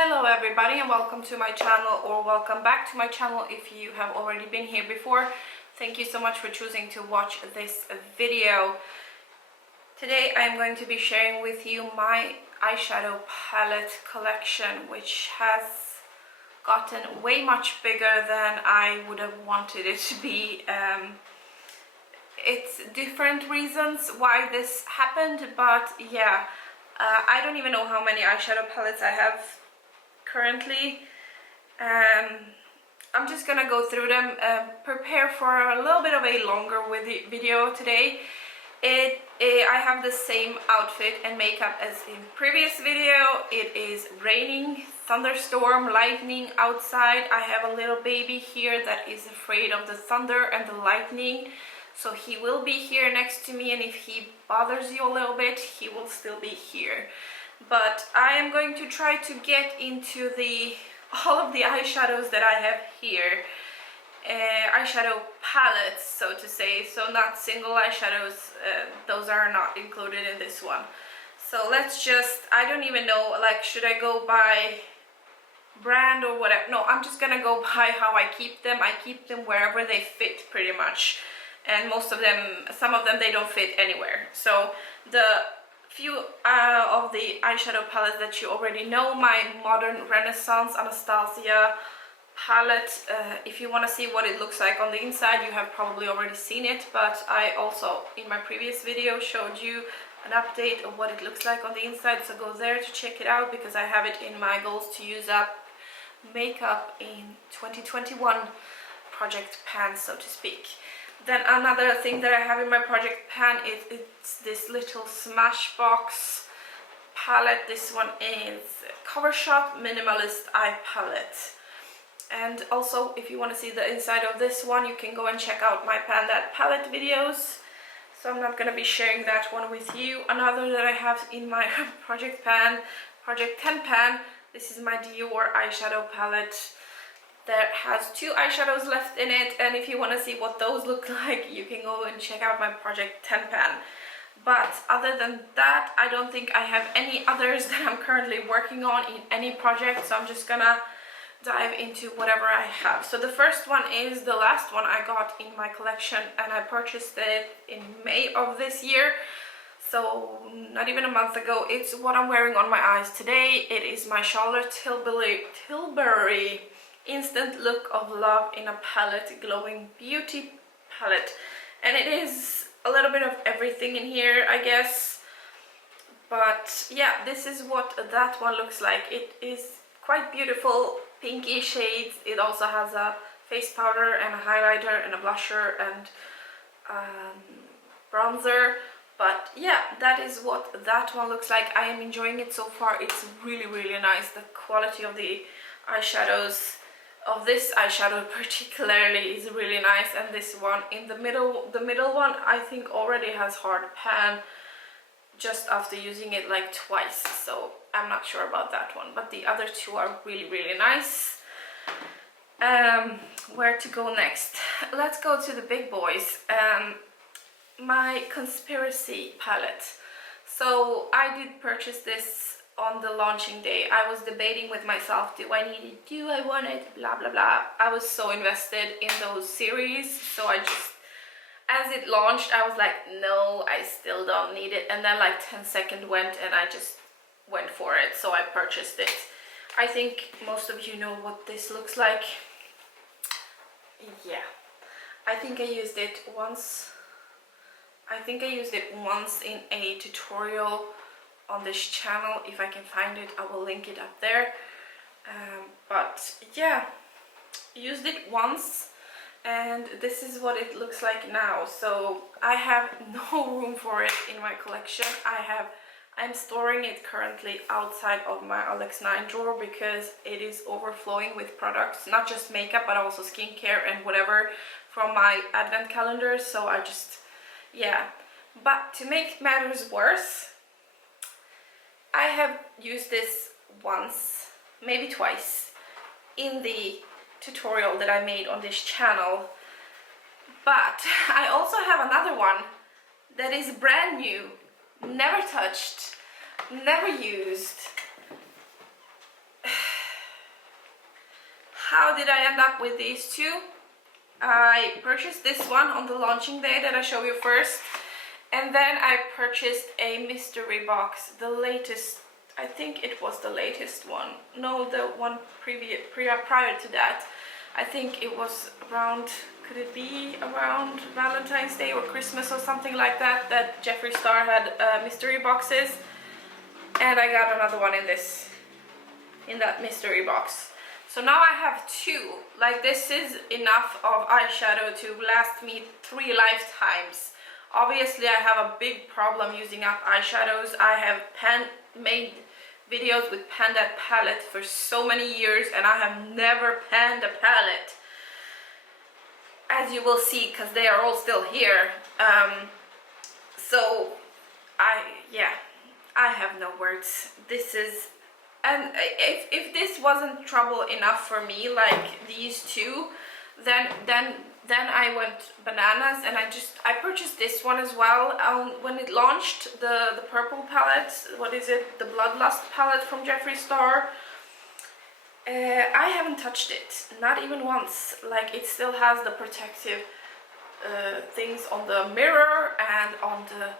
Hello everybody and welcome to my channel, or welcome back to my channel if you have already been here before. Thank you so much for choosing to watch this video. Today I'm going to be sharing with you my eyeshadow palette collection, which has gotten way much bigger than I would have wanted it to be. It's different reasons why this happened, but yeah, I don't even know how many eyeshadow palettes I have currently. I'm just gonna go through them, prepare for a little bit of a longer video today. I have the same outfit and makeup as in previous video. It is raining, thunderstorm, lightning outside. I have a little baby here that is afraid of the thunder and the lightning, so he will be here next to me, and if he bothers you a little bit, he will still be here. But I am going to try to get into all of the eyeshadows that I have here. Eyeshadow palettes, so to say, so not single eyeshadows. Those are not included in this one. So let's just, I don't even know, like, should I go by brand or whatever? No, I'm just gonna go by how I keep them. I keep them wherever they fit pretty much, and most of them, some of them, they don't fit anywhere. So the few of the eyeshadow palettes that you already know, my Modern Renaissance Anastasia palette. If you want to see what it looks like on the inside, you have probably already seen it, but I also in my previous video showed you an update of what it looks like on the inside, so go there to check it out, because I have it in my goals to use up makeup in 2021 project pan, so to speak. Then another thing that I have in my project pan is it's this little Smashbox palette. This one is Cover Shop Minimalist Eye Palette. And also, if you want to see the inside of this one, you can go and check out my Pan That Palette videos. So I'm not going to be sharing that one with you. Another that I have in my project 10 pan, this is my Dior eyeshadow palette that has 2 eyeshadows left in it, and if you want to see what those look like, you can go and check out my project 10 pan. But other than that, I don't think I have any others that I'm currently working on in any project, so I'm just gonna dive into whatever I have. So the first one is the last one I got in my collection, and I purchased it in May of this year, so not even a month ago. It's what I'm wearing on my eyes today. It is my Charlotte Tilbury Instant Look of Love in a Palette Glowing Beauty palette, and it is a little bit of everything in here, I guess. But yeah, this is what that one looks like. It is quite beautiful, pinky shades. It also has a face powder and a highlighter and a blusher and bronzer. But yeah, that is what that one looks like. I am enjoying it so far. It's really, really nice. The quality of the eyeshadows, of this eyeshadow particularly, is really nice. And this one in the middle one, I think already has hard pan just after using it like twice, so I'm not sure about that one, but the other 2 are really, really nice. Where to go next? Let's go to the big boys. My Conspiracy palette. So I did purchase this on the launching day. I was debating with myself, do I need it, do I want it, blah blah blah. I was so invested in those series, so I just, as it launched, I was like, no, I still don't need it. And then like 10 seconds went and I just went for it, so I purchased it. I think most of you know what this looks like. Yeah, I think I used it once. I think I used it once in a tutorial on this channel. If I can find it, I will link it up there. But yeah, used it once, and this is what it looks like now. So I have no room for it in my collection. I'm storing it currently outside of my Alex9 drawer, because it is overflowing with products, not just makeup but also skincare and whatever from my advent calendar. So I just, yeah. But to make matters worse, I have used this once, maybe twice, in the tutorial that I made on this channel. But I also have another one that is brand new, never touched, never used, how did I end up with these two? I purchased this one on the launching day that I show you first, and then I purchased a mystery box, the latest, I think it was the latest one, no, the one prior to that. I think it was around, could it be around Valentine's Day or Christmas or something like that, that Jeffree Star had mystery boxes, and I got another one in that mystery box. So now I have two. Like, this is enough of eyeshadow to last me 3 lifetimes. Obviously I have a big problem using up eyeshadows. I have made videos with panned palette for so many years, and I have never panned a palette, as you will see, because they are all still here. So I have no words. This is, and if this wasn't trouble enough for me, like these two, then I went bananas, and I purchased this one as well when it launched, the purple palette. What is it? The Bloodlust palette from Jeffree Star. I haven't touched it, not even once. Like, it still has the protective things on the mirror and on the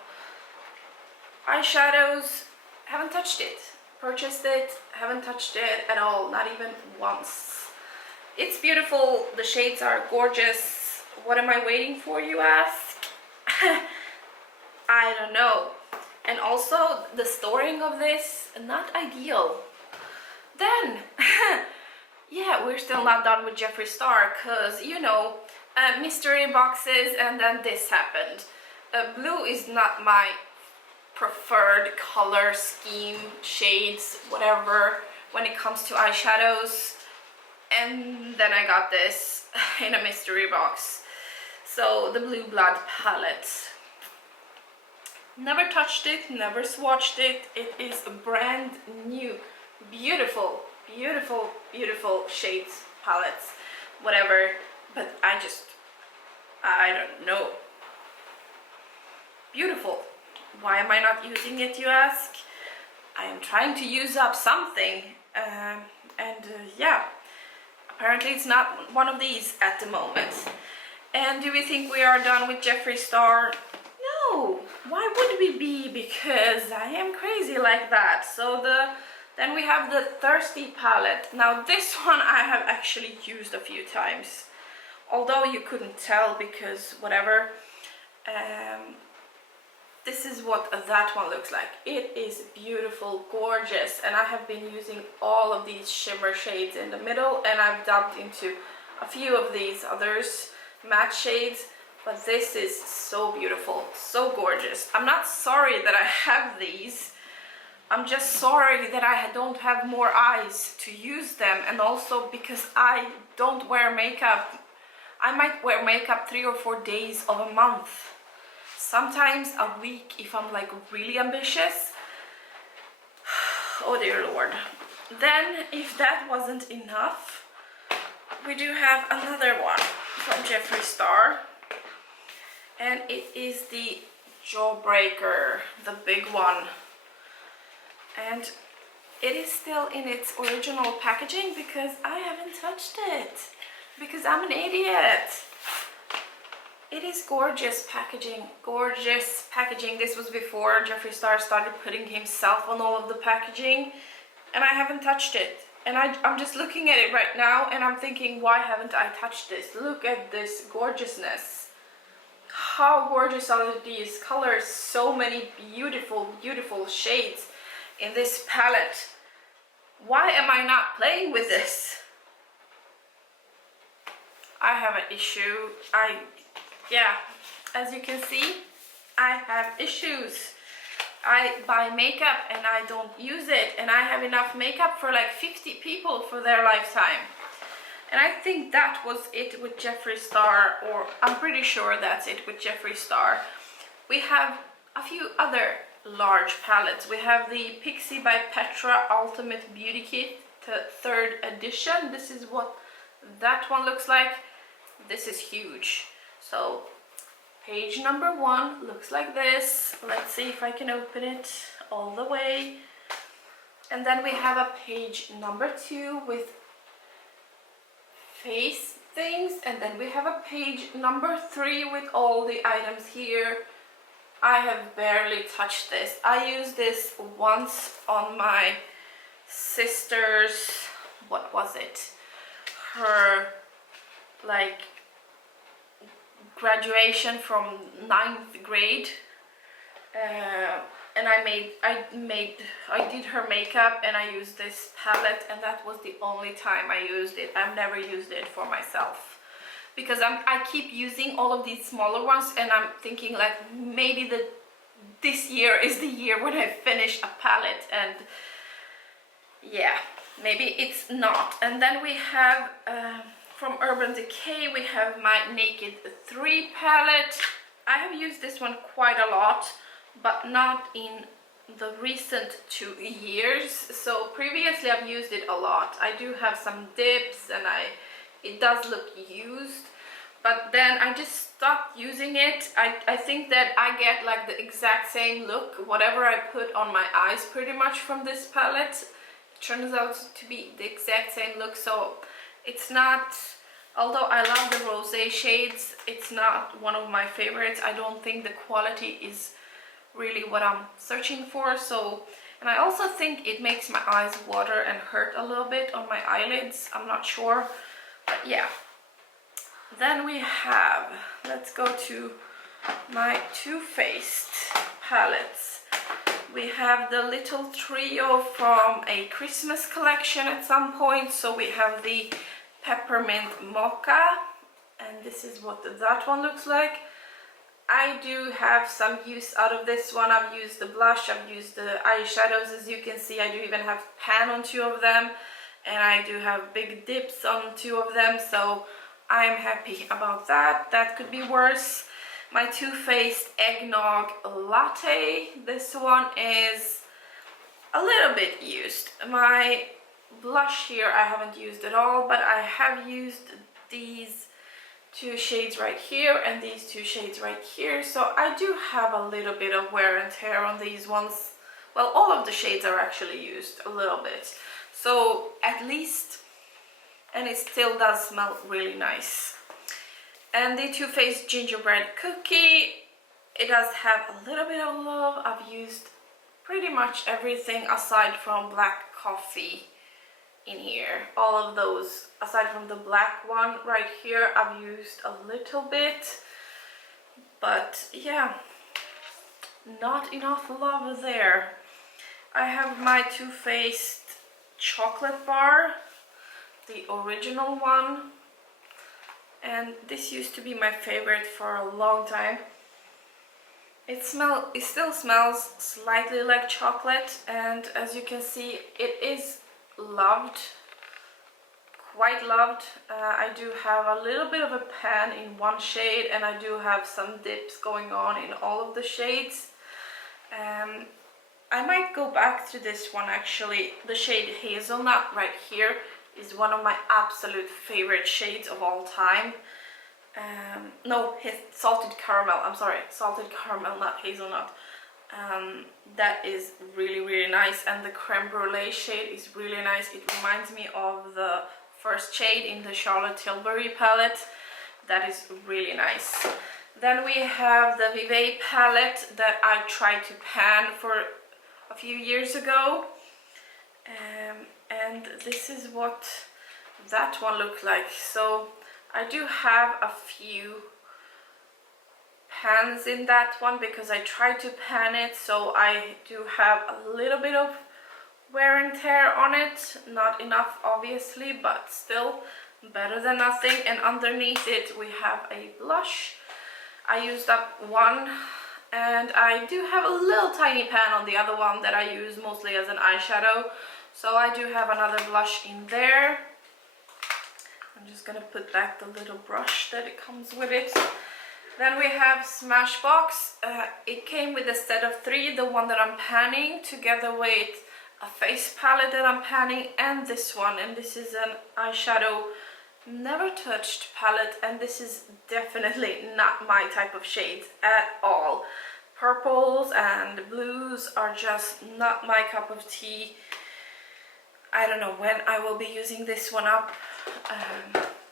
eyeshadows. Haven't touched it. Purchased it, haven't touched it at all, not even once. It's beautiful, the shades are gorgeous. What am I waiting for, you ask? I don't know. And also, the storing of this, not ideal. Then, yeah, we're still not done with Jeffree Star, because, you know, mystery boxes, and then this happened. Blue is not my preferred color scheme, shades, whatever, when it comes to eyeshadows. And then I got this in a mystery box. So the Blue Blood palette. Never touched it, never swatched it. It is a brand new, beautiful, beautiful, beautiful shades, palettes, whatever. But I don't know. Beautiful. Why am I not using it, you ask? I am trying to use up something, yeah, apparently it's not one of these at the moment. And do we think we are done with Jeffree Star? No, why would we be? Because I am crazy like that. So then we have the Thirsty palette. Now this one I have actually used a few times, although you couldn't tell because whatever. This is what that one looks like. It is beautiful, gorgeous, and I have been using all of these shimmer shades in the middle, and I've dubbed into a few of these others, matte shades, but this is so beautiful, so gorgeous. I'm not sorry that I have these. I'm just sorry that I don't have more eyes to use them, and also because I don't wear makeup. I might wear makeup 3 or 4 days of a month. Sometimes a week if I'm like really ambitious. Oh dear Lord. Then, if that wasn't enough, we do have another one from Jeffree Star, and it is the Jawbreaker, the big one, and it is still in its original packaging because I haven't touched it, because I'm an idiot. It is gorgeous packaging, gorgeous packaging. This was before Jeffree Star started putting himself on all of the packaging, and I haven't touched it. And I'm just looking at it right now, and I'm thinking, why haven't I touched this? Look at this gorgeousness. How gorgeous are these colors? So many beautiful, beautiful shades in this palette. Why am I not playing with this? I have an issue. Yeah, as you can see, I have issues. I buy makeup and I don't use it, and I have enough makeup for like 50 people for their lifetime. And I think that was it with Jeffree Star, or I'm pretty sure that's it with Jeffree Star. We have a few other large palettes. We have the Pixie by Petra Ultimate Beauty Kit, the 3rd edition. This is what that one looks like. This is huge. So page number 1 looks like this. Let's see if I can open it all the way. And then we have a page number 2 with face things, and then we have a page number 3 with all the items here. I have barely touched this. I used this once on my sister's, what was it? Her like graduation from 9th grade. And I did her makeup and I used this palette, and that was the only time I used it. I've never used it for myself because I keep using all of these smaller ones, and I'm thinking like maybe this year is the year when I finish a palette, and yeah, maybe it's not. And then we have from Urban Decay, we have my Naked 3 palette. I have used this one quite a lot, but not in the recent 2 years. So previously I've used it a lot. I do have some dips and it does look used, but then I just stopped using it. I think that I get like the exact same look, whatever I put on my eyes pretty much from this palette, it turns out to be the exact same look. So it's not, although I love the rosé shades, it's not one of my favorites. I don't think the quality is really what I'm searching for. So, and I also think it makes my eyes water and hurt a little bit on my eyelids. I'm not sure, but yeah. Then we have, let's go to my Too Faced palettes. We have the little trio from a Christmas collection at some point. So we have the Peppermint Mocha, and this is what that one looks like. I do have some use out of this one. I've used the blush, I've used the eyeshadows, as you can see. I do even have pan on 2 of them, and I do have big dips on 2 of them, so I'm happy about that. That could be worse. My Too Faced Eggnog Latte. This one is a little bit used. My blush here I haven't used at all, but I have used these 2 shades right here and these 2 shades right here, so I do have a little bit of wear and tear on these ones. Well, all of the shades are actually used a little bit, so at least, and it still does smell really nice. And the Too Faced Gingerbread Cookie, it does have a little bit of love. I've used pretty much everything aside from Black Coffee in here. All of those aside from the black one right here I've used a little bit, but yeah, not enough love there. I have my Too Faced chocolate bar, the original one, and this used to be my favorite for a long time. It still smells slightly like chocolate, and as you can see, it is loved, quite loved. I do have a little bit of a pan in one shade, and I do have some dips going on in all of the shades. I might go back to this one actually. The shade Hazelnut right here is one of my absolute favorite shades of all time. No, Salted Caramel, I'm sorry, Salted Caramel, not Hazelnut. That is really, really nice, and the Creme Brulee shade is really nice. It reminds me of the first shade in the Charlotte Tilbury palette. That is really nice. Then we have the Vive palette that I tried to pan for a few years ago, and this is what that one looked like. So I do have a few pans in that one because I tried to pan it, so I do have a little bit of wear and tear on it. Not enough obviously, but still better than nothing. And underneath it we have a blush. I used up one, and I do have a little tiny pan on the other one that I use mostly as an eyeshadow, so I do have another blush in there. I'm just gonna put back the little brush that it comes with it. Then we have Smashbox. It came with a set of 3, the one that I'm panning, together with a face palette that I'm panning, and this one. And this is an eyeshadow never touched palette, and this is definitely not my type of shades at all. Purples and blues are just not my cup of tea. I don't know when I will be using this one up,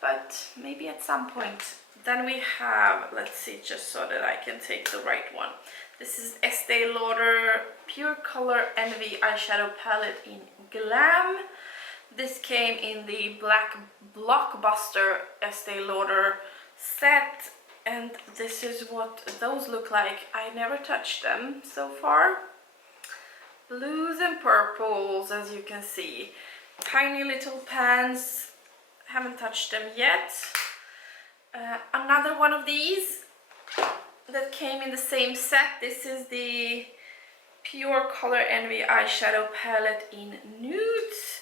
but but maybe at some point. Then we have, let's see, just so that I can take the right one. This is Estee Lauder Pure Color Envy eyeshadow palette in Glam. This came in the black blockbuster Estee Lauder set, and this is what those look like. I never touched them so far. Blues and purples, as you can see. Tiny little pans, haven't touched them yet. Another one of these that came in the same set. This is the Pure Color Envy eyeshadow palette in nudes.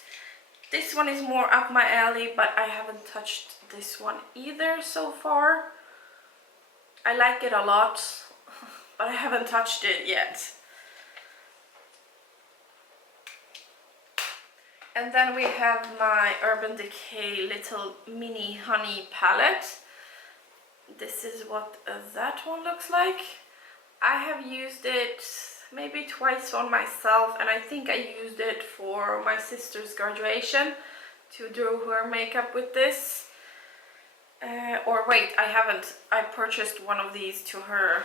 This one is more up my alley, but I haven't touched this one either so far. I like it a lot, but I haven't touched it yet. And then we have my Urban Decay Little Mini Honey palette. This is what that one looks like. I have used it maybe twice on myself, and I think I used it for my sister's graduation to do her makeup with this. Or wait, I haven't. I purchased one of these to her.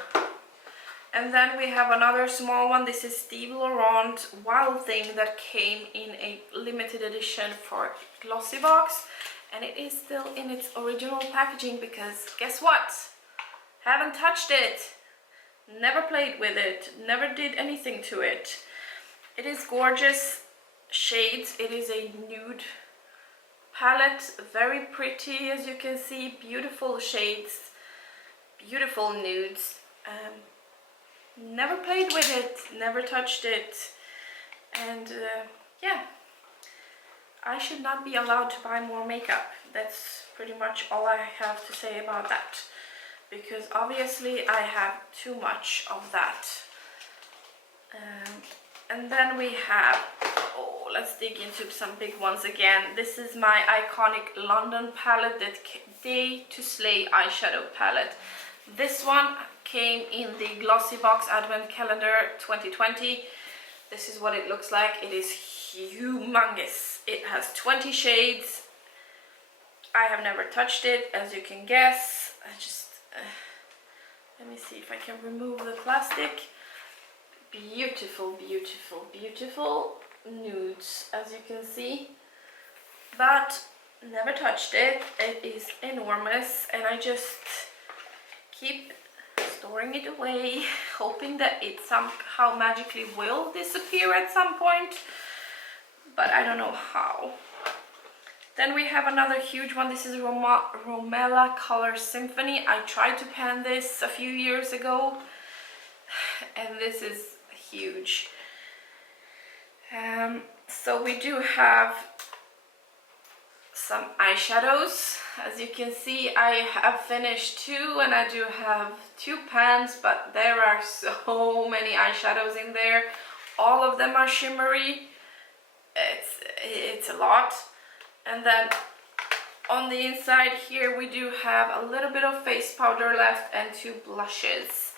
And then we have another small one. This is Steve Laurent Wild Thing that came in a limited edition for Glossy Box. And it is still in its original packaging because guess what? Haven't touched it. Never played with it. Never did anything to it. It is gorgeous shades. It is a nude palette. Very pretty, as you can see. Beautiful shades. Beautiful nudes. Never played with it. Never touched it. And yeah. I should not be allowed to buy more makeup. That's pretty much all I have to say about that. Because obviously I have too much of that. And then we have, oh, let's dig into some big ones again. This is my iconic London palette, that Day to Slay eyeshadow palette. This one came in the Glossy Box Advent Calendar 2020. This is what it looks like. It is humongous. It has 20 shades. I have never touched it, as you can guess. I just let me see if I can remove the plastic. Beautiful, beautiful, beautiful nudes, as you can see, but never touched it. It is enormous, and I just keep storing it away, hoping that it somehow magically will disappear at some point, but I don't know how. Then we have another huge one. This is Romella Color Symphony. I tried to pan this a few years ago, and this is huge. So we do have some eyeshadows. As you can see, I have finished 2, and I do have 2 pans, but there are so many eyeshadows in there. All of them are shimmery. It's a lot. And then on the inside here we do have a little bit of face powder left and 2 blushes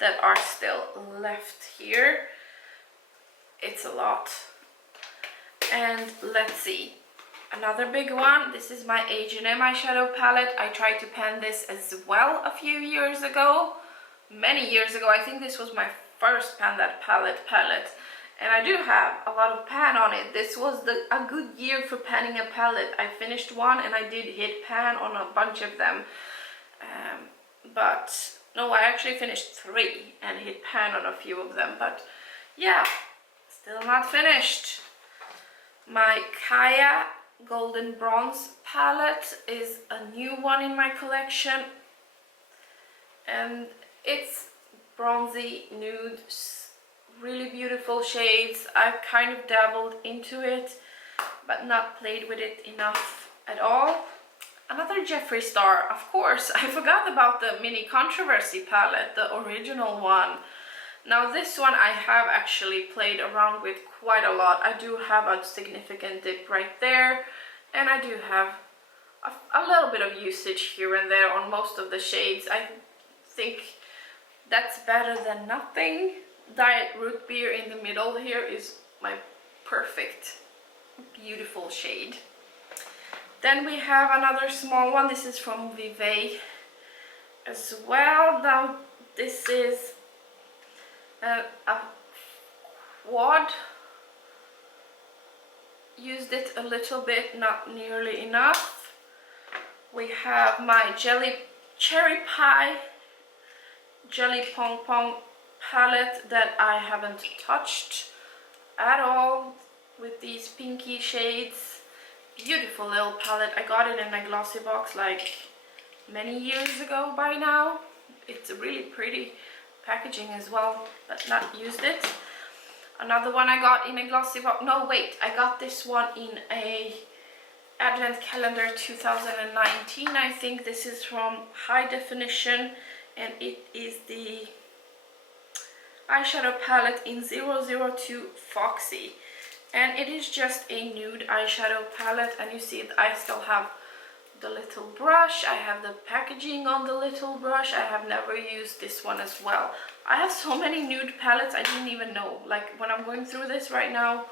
that are still left here. It's a lot. And let's see, another big one. This is my H&M eyeshadow palette. I tried to pan this as well a few years ago, many years ago. I think this was my first pan that palette. And I do have a lot of pan on it. This was a good year for panning a palette. I finished 1 and I did hit pan on a bunch of them. But no, I actually finished 3 and hit pan on a few of them. But yeah, still not finished. My Kaya Golden Bronze palette is a new one in my collection. And it's bronzy nude, really beautiful shades. I've kind of dabbled into it, but not played with it enough at all. Another Jeffree Star, of course. I forgot about the Mini Controversy palette, the original one. Now this one I have actually played around with quite a lot. I do have a significant dip right there, and I do have a little bit of usage here and there on most of the shades. I think that's better than nothing. Diet Root Beer in the middle here is my perfect, beautiful shade. Then we have another small one. This is from Vive as well. Now this is a quad. Used it a little bit, not nearly enough. We have my Cherry Pie Jelly Pong Pong palette that I haven't touched at all, with these pinky shades. Beautiful little palette. I got it in my glossy box like many years ago by now. It's a really pretty packaging as well, but not used it. Another one I got in a glossy box. No, wait, I got this one in a Advent Calendar 2019. I think this is from High Definition, and it is the eyeshadow palette in 002 Foxy. And it is just a nude eyeshadow palette, and you see I still have the little brush. I have the packaging on the little brush. I have never used this one as well. I have so many nude palettes I didn't even know. Like when I'm going through this right now,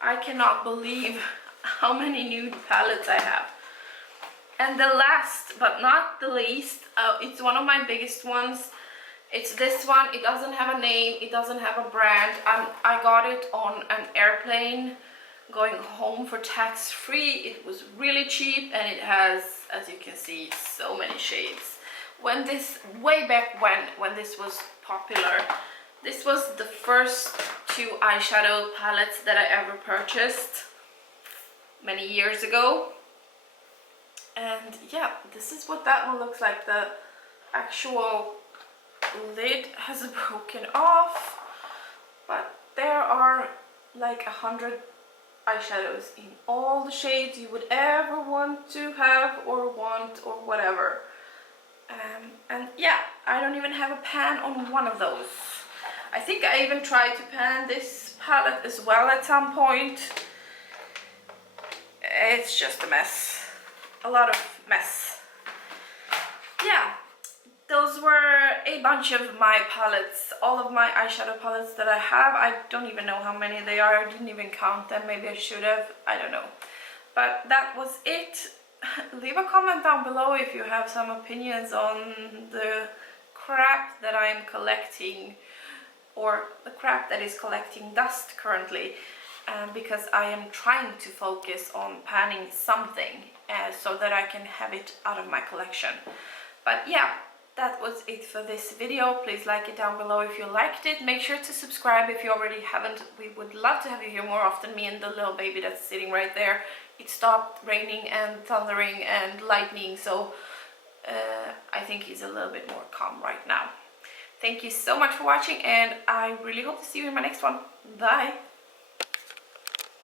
I cannot believe how many nude palettes I have. And the last but not the least, it's one of my biggest ones. It's this one. It doesn't have a name, it doesn't have a brand. I got it on an airplane going home for tax-free. It was really cheap, and it has, as you can see, so many shades. When this, way back when this was popular, this was the first 2 eyeshadow palettes that I ever purchased many years ago. And yeah, this is what that one looks like. The actual lid has broken off, but there are like 100 eyeshadows in all the shades you would ever want to have or want or whatever. And yeah, I don't even have a pan on one of those. I think I even tried to pan this palette as well at some point. It's just a mess. A lot of mess. Yeah, those were a bunch of my palettes, all of my eyeshadow palettes that I have. I don't even know how many they are. I didn't even count them. Maybe I should have. I don't know. But that was it. Leave a comment down below if you have some opinions on the crap that I am collecting, or the crap that is collecting dust currently. Because I am trying to focus on panning something so that I can have it out of my collection. But yeah, that was it for this video. Please like it down below if you liked it. Make sure to subscribe if you already haven't. We would love to have you here more often, me and the little baby that's sitting right there. It stopped raining and thundering and lightning, so I think he's a little bit more calm right now. Thank you so much for watching, and I really hope to see you in my next one. Bye!